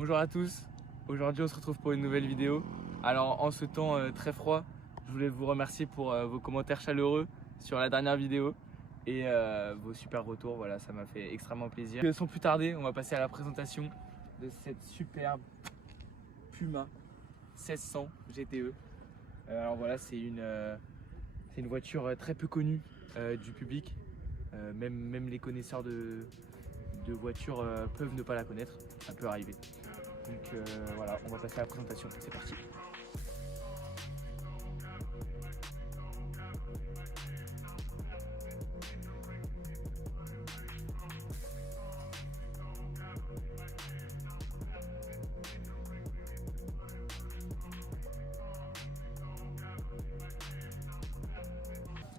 Bonjour à tous, aujourd'hui on se retrouve pour une nouvelle vidéo. Alors en ce temps très froid, je voulais vous remercier pour vos commentaires chaleureux sur la dernière vidéo et vos super retours, voilà, ça m'a fait extrêmement plaisir. Sans plus tarder, on va passer à la présentation de cette superbe Puma 1600 GTE. Alors voilà, c'est une voiture très peu connue du public, même les connaisseurs de voitures peuvent ne pas la connaître, ça peut arriver. Donc voilà, on va passer à la présentation, c'est parti.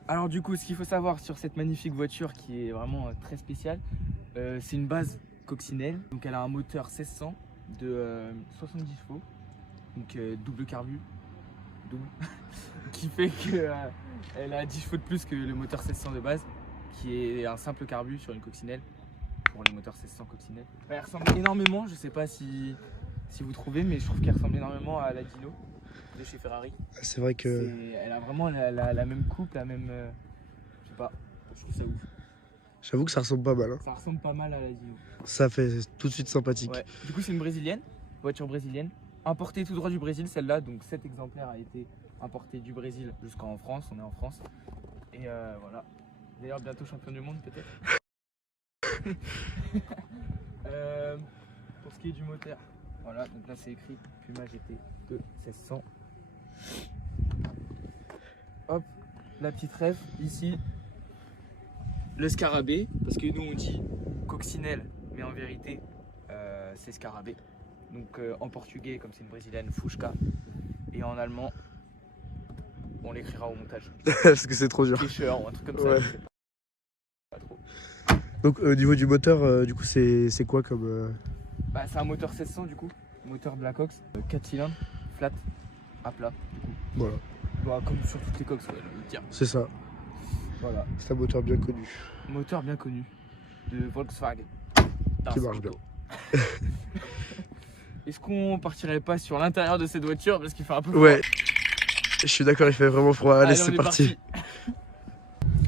Alors du coup, ce qu'il faut savoir sur cette magnifique voiture qui est vraiment très spéciale, c'est une base coccinelle. Donc elle a un moteur 1600 de 70 chevaux, donc double carbu, qui fait qu'elle a 10 chevaux de plus que le moteur 1600 de base, qui est un simple carbu sur une coccinelle, pour les moteurs 1600 coccinelle. Elle ressemble énormément, je sais pas si vous trouvez, mais je trouve qu'elle ressemble énormément à la Dino de chez Ferrari. C'est vrai que... Elle a vraiment la même coupe, la même... je sais pas, je trouve ça ouf. J'avoue que ça ressemble pas mal. Hein. Ça ressemble pas mal à la Dino. Ça fait tout de suite sympathique. Ouais. Du coup c'est une brésilienne, voiture brésilienne, importée tout droit du Brésil celle-là, donc cet exemplaire a été importé du Brésil jusqu'en France, on est en France. Et voilà, d'ailleurs bientôt champion du monde peut-être. Pour ce qui est du moteur, voilà, donc là c'est écrit Puma GT2 1600. Hop, la petite rêve ici, le scarabée, parce que nous on dit coccinelle, mais en vérité c'est scarabée. Donc en portugais, comme c'est une brésilienne, Fusca, et en allemand, on l'écrira au montage. Parce que c'est trop dur. Pêcheur ou un truc comme Ouais. ça. Je sais pas trop. Donc au niveau du moteur, du coup c'est quoi comme... Bah, c'est un moteur 1600 du coup, moteur Blackox, 4 cylindres, flat, à plat. Voilà, Bah, comme sur toutes les coques, ouais, j'ai envie de dire. c'est ça. Voilà, C'est un moteur bien connu. moteur bien connu de Volkswagen. Qui marche bien. Est-ce qu'on partirait pas sur l'intérieur de cette voiture parce qu'il fait un peu froid? Ouais, je suis d'accord, il fait vraiment froid. Allez, on c'est est parti.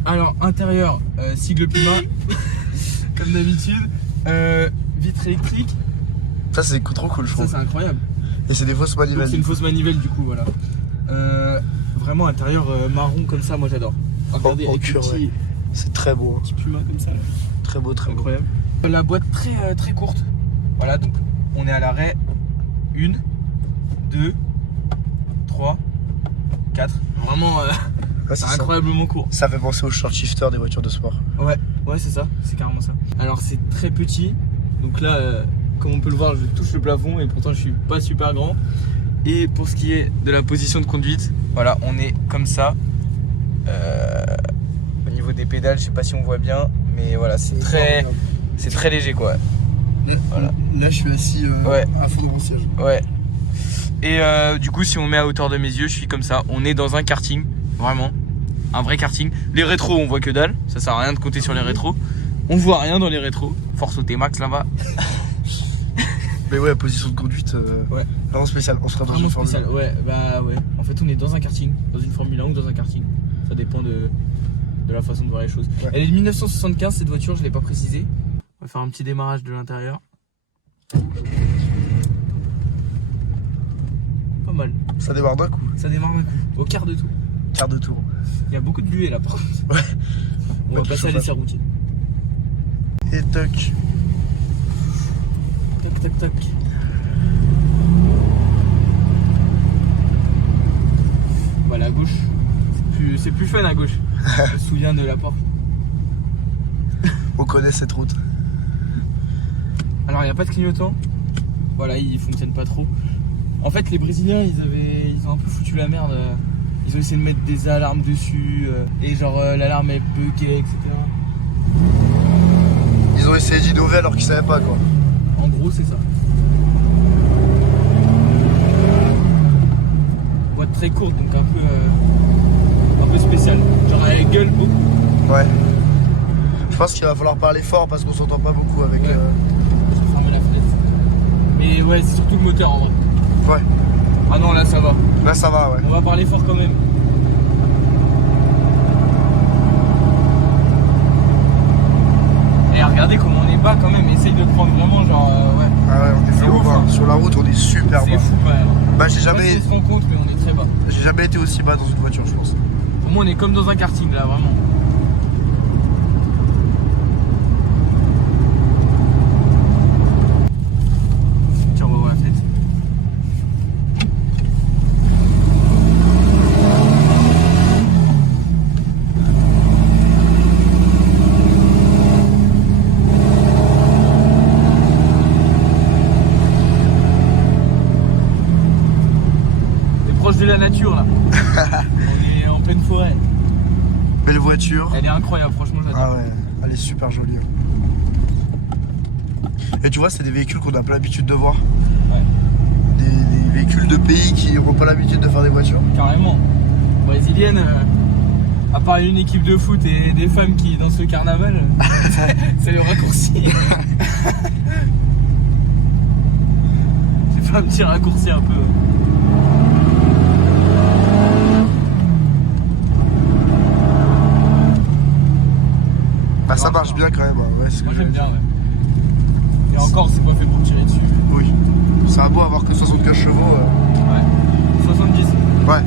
Alors, intérieur, sigle Puma, comme d'habitude. Vitre électrique, Ça c'est trop cool, je ça trouve. c'est incroyable. Et c'est des fausses Donc, manivelles. c'est une fausse manivelle du coup, voilà. Vraiment intérieur marron comme ça, moi j'adore. Regardez, En avec cuir, le petit, ouais. C'est très beau. petit Puma comme ça. Là. Très beau, très beau. Incroyable. La boîte très courte. Voilà, donc on est à l'arrêt. 1, 2, 3, 4. Vraiment, Ah, c'est c'est ça. incroyablement court. Ça fait penser au short shifter des voitures de sport. Ouais, c'est ça, c'est carrément ça. Alors c'est très petit, donc là, comme on peut le voir, je touche le plafond et pourtant je suis pas super grand. Et pour ce qui est de la position de conduite, voilà, on est comme ça. Au niveau des pédales, je sais pas si on voit bien, mais voilà, c'est très léger quoi. Voilà. Là je suis assis Ouais. à fond dans mon siège. Ouais. Et du coup, si on met à hauteur de mes yeux, je suis comme ça. On est dans un karting, vraiment. Un vrai karting. Les rétros, on voit que dalle. Ça sert à rien de compter sur les rétros. On voit rien dans les rétros. Force au T-Max là-bas. Mais ouais, position de conduite, Ouais. vraiment spéciale. On sera dans Vraiment une Formule spécial. Ouais, bah ouais. En fait, on est dans un karting, dans une Formule 1 ou dans un karting. Ça dépend de la façon de voir les choses. Ouais. Elle est de 1975, cette voiture, je l'ai pas précisé. On va faire un petit démarrage de l'intérieur. Pas mal. 1. Ça démarre d'un coup. Ça démarre un coup. Au quart de tour. Quart de tour. Il y a beaucoup de buée là par contre. Ouais. On va du passer à chauffage. l'essai routier. Et toc. Tac tac tac. Voilà, à gauche. C'est plus fun à gauche. Je me souviens de la porte. On connaît cette route. Alors il n'y a pas de clignotant. Voilà, il fonctionne pas trop. En fait les Brésiliens ils ont un peu foutu la merde. Ils ont essayé de mettre des alarmes dessus et genre l'alarme est buggée, etc. Ils ont essayé d'innover alors qu'ils savaient pas quoi. En gros c'est ça. Boîte très courte donc un peu spéciale. Genre elle gueule beaucoup. Ouais. pense qu'il va falloir parler fort parce qu'on s'entend pas beaucoup avec. Ouais. Je vais fermer la fenêtre. Mais Ouais, c'est surtout le moteur en vrai. Ouais. Ah non, là ça va. Là ça va, ouais. On va parler fort quand même. Et regardez comment on est bas quand même. Essaye de prendre vraiment genre ouais. Ah ouais, on est C'est vraiment ouf, bas. hein. Sur la route, on est super C'est bas. fou quand même. Bah Je sais pas si on se rend compte, mais on est très bas. j'ai jamais été aussi bas dans une voiture, je pense. Pour moi, on est comme dans un karting là, vraiment. Tiens, on va voir la fête. On est proche de la nature là. On est en pleine forêt. Belle voiture. Elle est incroyable, franchement, j'adore. Ah ouais, elle est super jolie. Et tu vois, c'est des véhicules qu'on n'a pas l'habitude de voir. Ouais. Des véhicules de pays qui n'ont pas l'habitude de faire des voitures. Carrément. Brésilienne, à part une équipe de foot et des femmes qui dansent le carnaval, c'est le raccourci. J'ai fait un petit raccourci un peu. Bah ça marche bien quand même. Ouais, c'est ce que Moi je j'aime veux bien, dire. ouais. Et encore, c'est pas fait pour tirer dessus. Oui. Ça a beau avoir que 75 chevaux. Ouais. 70. Ouais.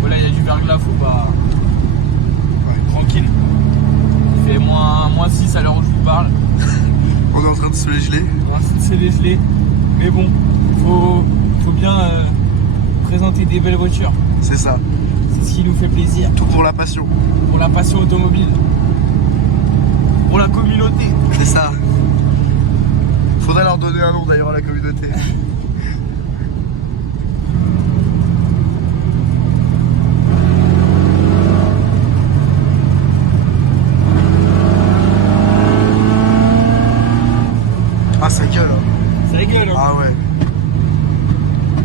Voilà, il y a du verglas, faut pas. Ouais. Tranquille. Il fait moins 6 à l'heure où je vous parle. On est en train de se les geler. C'est les gelés. Mais bon, faut bien présenter des belles voitures. C'est ça. C'est ce qui nous fait plaisir. Tout pour la passion. Pour la passion automobile. Pour la communauté. C'est ça. Faudrait leur donner un nom d'ailleurs à la communauté. Ah ça gueule hein. Ça rigole, hein. Ah ouais.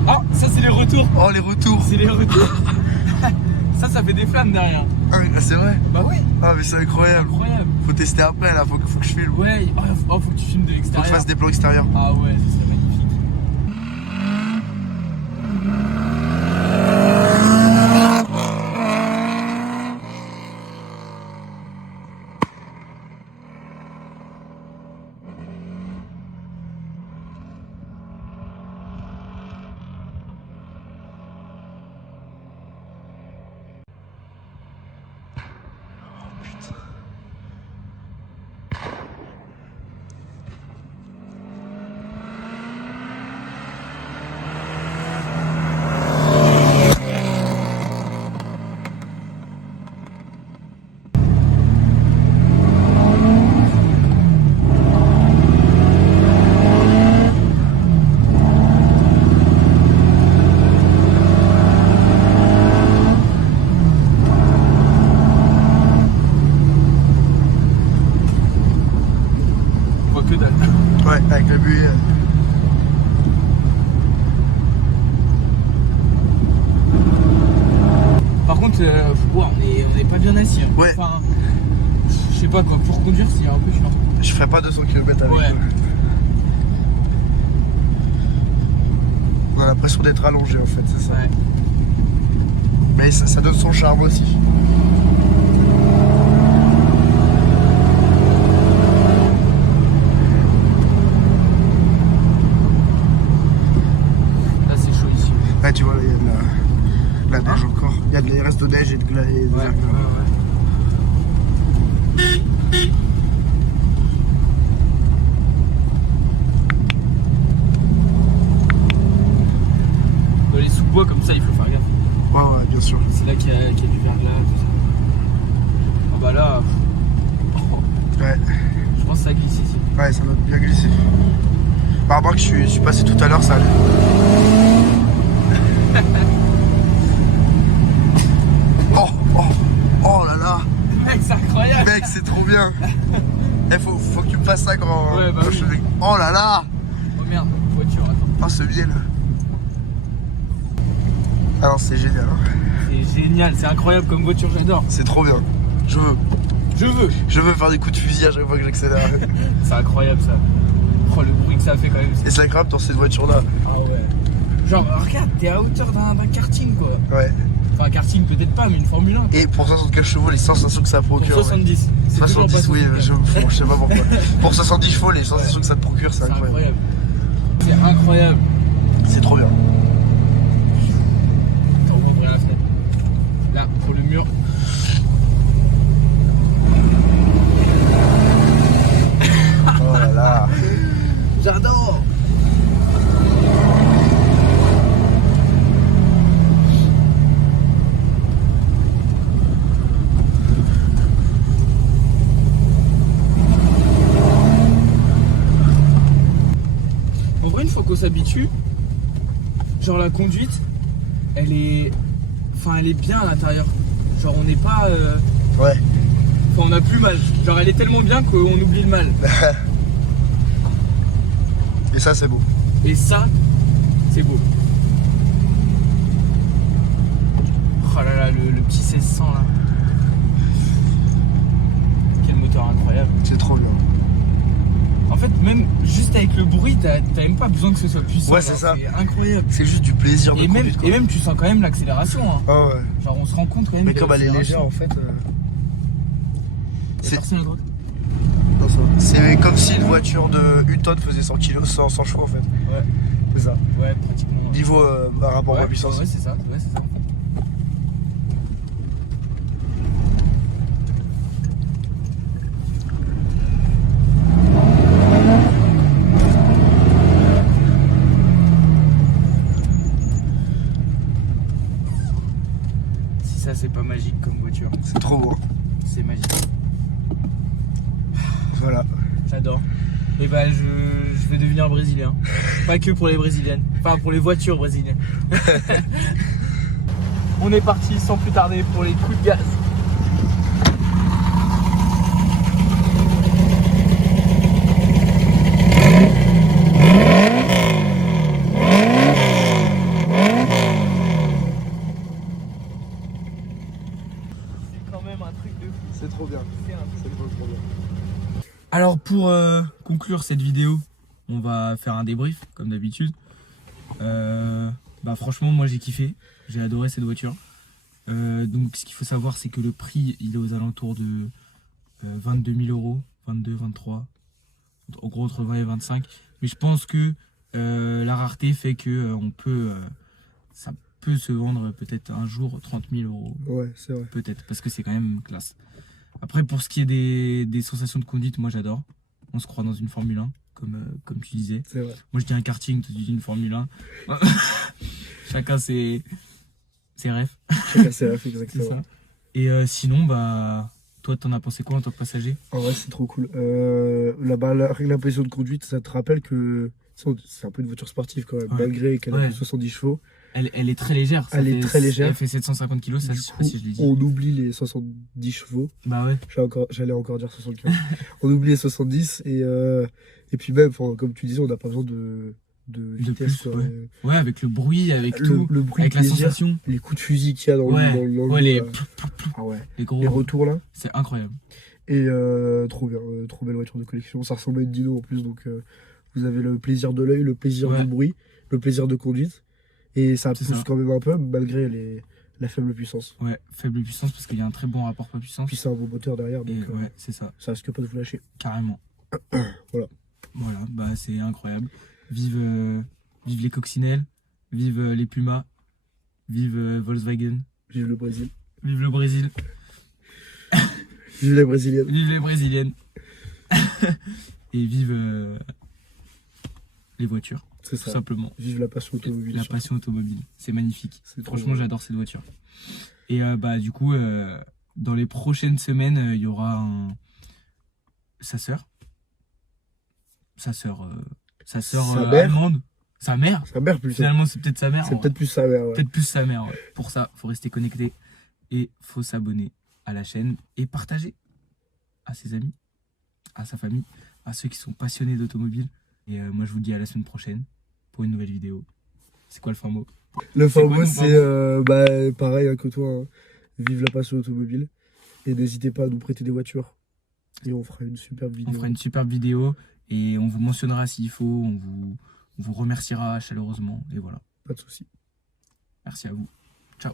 Ah, ça c'est les retours. Oh les retours. C'est les retours. Ça fait des flammes derrière. Ah oui, c'est vrai. Bah oui. Ah mais c'est incroyable. Incroyable. Faut tester après là, faut que je filme. Ouais, faut que tu filmes de Faut que je l'extérieur. fasse des plans extérieurs. Ah ouais, ça serait magnifique. Que dalle. Ouais, avec le buée. Par contre, ouais, on est pas bien assis. Hein. Ouais. Enfin, je sais pas quoi, pour conduire c'est un peu chiant. Je ferai pas 200 km avec Ouais. eux. On a l'impression d'être allongé en fait, c'est ça. Ouais. Mais ça donne son charme aussi. Là c'est chaud ici. Là tu vois, là, il y a de la neige encore. Il y a des restes de neige et de glace. Ouais, ouais, ouais. Dans les sous-bois comme ça, il faut faire gaffe. Ouais, ouais, bien sûr. C'est là qu'il y a du verglas, tout ça. Ah bah là, Ouais, je pense que ça glisse ici. ouais, ça m'a bien glissé. Par rapport que je suis passé tout à l'heure, ça allait. Oh, oh, oh là là. Mec, c'est incroyable. Mec, c'est trop bien. Il faut que tu me fasses ça quand, Ouais, bah quand oui. je fais. Oh là là. Oh merde, voiture, attends. Oh ce miel. Ah non, c'est génial. Hein. C'est génial, c'est incroyable comme voiture, j'adore. C'est trop bien. Je veux. Je veux faire des coups de fusil à chaque fois que j'accélère. C'est incroyable ça. Oh, le bruit que ça fait quand même. Et c'est agréable dans cette voiture-là. Ah ouais. Genre, regarde, t'es à hauteur d'un karting quoi. Ouais. Enfin, un karting peut-être pas, mais une Formule 1. Et pour 74 chevaux, les sensations que ça Pour procure. 70. C'est toujours 70, pas oui, 75. je sais pas pourquoi. Pour 70 chevaux, les sensations que ça te procure, c'est C'est incroyable. incroyable. C'est incroyable. C'est trop bien. Attends, on va ouvrir la fenêtre. Là, pour le mur. Oh là là. J'adore. En vrai, une fois qu'on s'habitue, genre la conduite, elle est bien à l'intérieur. Genre on n'est pas, Ouais. on a plus mal. Genre elle est tellement bien qu'on oublie le mal. Et ça, c'est beau. Et ça, c'est beau. Oh là là, le petit 1600 là. Quel moteur incroyable. C'est trop bien. En fait, même juste avec le bruit, t'as même pas besoin que ce soit puissant. Ouais, c'est ça. C'est incroyable. C'est juste du plaisir de Et même, conduite, quoi. et même, tu sens quand même l'accélération. Hein. Ah ouais. Genre, on se rend compte quand même. Mais de comme elle est l'accélération. légère, en fait. C'est personne à droite. Non, ça va. C'est comme si une voiture de 1 tonne faisait 100 kg, 100 chevaux en fait. Ouais, C'est ça. ouais, pratiquement. Ouais. Niveau par rapport à la puissance. Ouais, c'est ça. Ouais, c'est ça. Si ça, c'est pas magique comme voiture. C'est trop beau. C'est magique. Voilà. J'adore. Et bah je vais devenir brésilien. Pas que pour les brésiliennes. Enfin pour les voitures brésiliennes. On est parti sans plus tarder pour les coups de gaz. C'est quand même un truc de fou. C'est trop bien. C'est trop bien. Alors pour conclure cette vidéo, on va faire un débrief comme d'habitude. Bah franchement moi j'ai kiffé, j'ai adoré cette voiture. Donc ce qu'il faut savoir c'est que le prix il est aux alentours de 22 000 euros, 22, 23, en gros entre 20 et 25. Mais je pense que la rareté fait que ça peut se vendre peut-être un jour 30 000 euros. Ouais, c'est vrai. Peut-être, parce que c'est quand même classe. Après, pour ce qui est des sensations de conduite, moi j'adore. On se croit dans une Formule 1, comme tu disais. C'est vrai. Moi je dis un karting, tu dis une Formule 1. Chacun ses rêves. Chacun ses rêves, C'est exactement. ça. Et sinon, bah, toi t'en as pensé quoi en tant que passager? En vrai, c'est trop cool. Là-bas, rien que l'impression de conduite, ça te rappelle que c'est un peu une voiture sportive quand même, Ouais. malgré qu'elle a Ouais. que 70 chevaux. Elle est très légère. Elle est très légère. Elle fait 750 kg, ça Du je sais coup, pas si je l'ai dit. on oublie les 70 chevaux. Bah ouais. J'allais encore dire 75. On oublie les 70 et puis même, comme tu disais, on n'a pas besoin de vitesse. plus, quoi. ouais. Ouais, avec le bruit, avec Le tout, bruit, avec le la plaisir, sensation. les coups de fusil qu'il y a dans Ouais, le ouais, les, dos, ah ouais. les gros. Les retours là. C'est incroyable. Et trop bien, trop belle voiture de collection. Ça ressemble à une Dino en plus, donc vous avez le plaisir de l'œil, le plaisir Ouais. du bruit, le plaisir de conduite. Et ça C'est pousse ça. quand même un peu, malgré la faible puissance. Ouais, faible puissance parce qu'il y a un très bon rapport poids-puissance. Puis c'est un beau moteur derrière, donc Et ouais, c'est ça, ça risque pas de vous lâcher. carrément. Voilà. Voilà, bah c'est incroyable. Vive les coccinelles, vive les Pumas, vive Volkswagen, Vive le Brésil. vive le Brésil, Vive la brésilienne. vive les Brésiliennes. Et vive les voitures, C'est tout ça. simplement. Vive la passion automobile. La surtout. passion automobile, c'est magnifique. C'est trop Franchement, bien. j'adore cette voiture. Et bah du coup, dans les prochaines semaines, il y aura sa sœur. Sa sœur Sa mère. allemande. Sa mère. Sa mère plutôt. Finalement, c'est peut-être sa mère. C'est peut-être plus sa mère. Ouais. Peut-être plus sa mère. Ouais. Pour ça, faut rester connecté et faut s'abonner à la chaîne et partager à ses amis, à sa famille, à ceux qui sont passionnés d'automobile. Et moi, je vous dis à la semaine prochaine pour une nouvelle vidéo. C'est quoi le fin mot? Le fin C'est quoi mot, ton c'est pareil hein, que toi. Hein. Vive la passion automobile. Et n'hésitez pas à nous prêter des voitures. Et on fera une superbe vidéo. On fera une superbe vidéo et on vous mentionnera s'il faut. On vous remerciera chaleureusement. Et voilà. Pas de soucis. Merci à vous. Ciao.